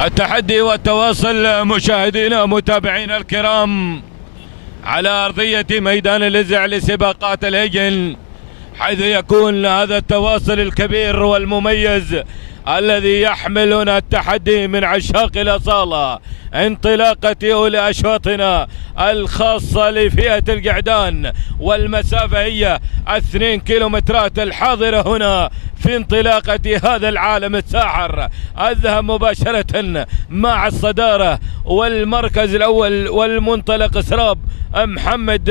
التحدي والتواصل مشاهدينا متابعينا الكرام على أرضية ميدان الإزع لسباقات الهجن، حيث يكون هذا التواصل الكبير والمميز الذي يحملنا التحدي من عشاق الأصالة، انطلاقة أولى أشواطنا الخاصة لفئة القعدان، والمسافة هي 2 كيلومترات الحاضرة هنا في انطلاقة هذا العالم الساحر. أذهب مباشرة مع الصدارة والمركز الأول والمنطلق سراب محمد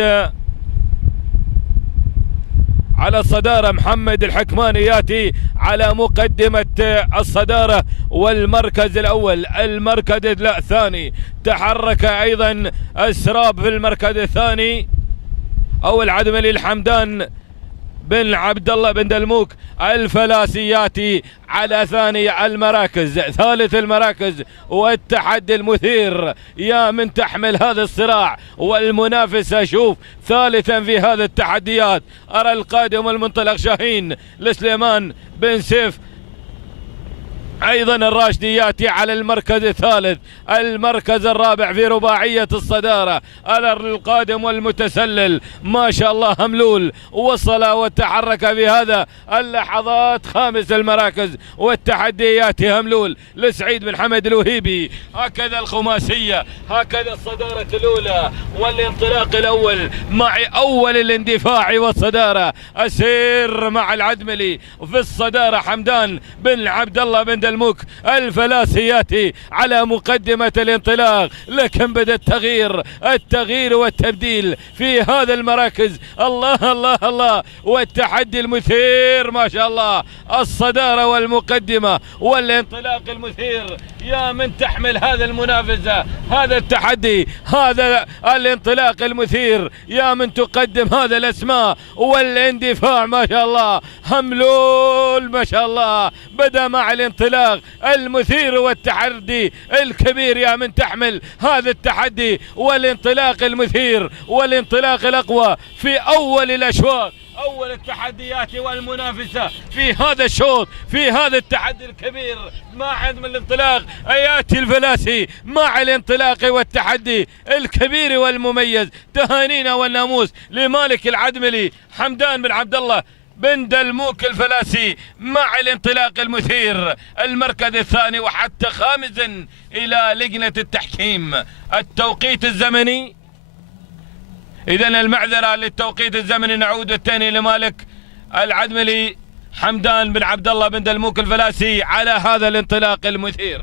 على الصدارة. محمد الحكماني ياتي على مقدمة الصدارة والمركز الأول. المركز الثاني تحرك أيضا السراب في المركز الثاني، أو العدملي الحمدان بن عبد الله بن دلموك الفلاسي ياتي على ثاني المراكز. ثالث المراكز والتحدي المثير يا من تحمل هذا الصراع والمنافسة. شوف ثالثا في هذا التحديات أرى القادم المنطلق شاهين لسليمان بن سيف أيضا الراشدي ياتي على المركز الثالث. المركز الرابع في رباعية الصدارة أرى القادم والمتسلل ما شاء الله هملول وصل وتحرك في هذا اللحظات خامس المراكز، والتحدي ياتي هملول لسعيد بن حمد الوهيبي. هكذا الخماسية، هكذا الصدارة الأولى والانطلاق الأول مع أول الاندفاع والصدارة. أسير مع العدملي في الصدارة حمدان بن عبد الله بن الموك الفلاسي ياتي على مقدمة الانطلاق، لكن بدأ التغيير والتبديل في هذا المراكز. الله الله الله، والتحدي المثير ما شاء الله، الصدارة والمقدمة والانطلاق المثير يا من تحمل هذا المنافسة، هذا التحدي، هذا الانطلاق المثير يا من تقدم هذا الاسماء والاندفاع ما شاء الله. هملول ما شاء الله بدأ مع الانطلاق المثير والتحدي الكبير يا من تحمل هذا التحدي والانطلاق المثير والانطلاق الأقوى في أول الأشواط، أول التحديات والمنافسة في هذا الشوط، في هذا التحدي الكبير مع عدم الانطلاق. ياتي الفلاسي مع الانطلاق والتحدي الكبير والمميز. تهانينا والناموس لمالك العدملي حمدان بن عبد الله بن دلموك الفلاسي مع الانطلاق المثير. المركز الثاني وحتى خامسا إلى لجنة التحكيم. التوقيت الزمني، إذن المعذرة للتوقيت الزمني، نعود الثاني لمالك العدملي حمدان بن عبد الله بن دلموك الفلاسي على هذا الانطلاق المثير.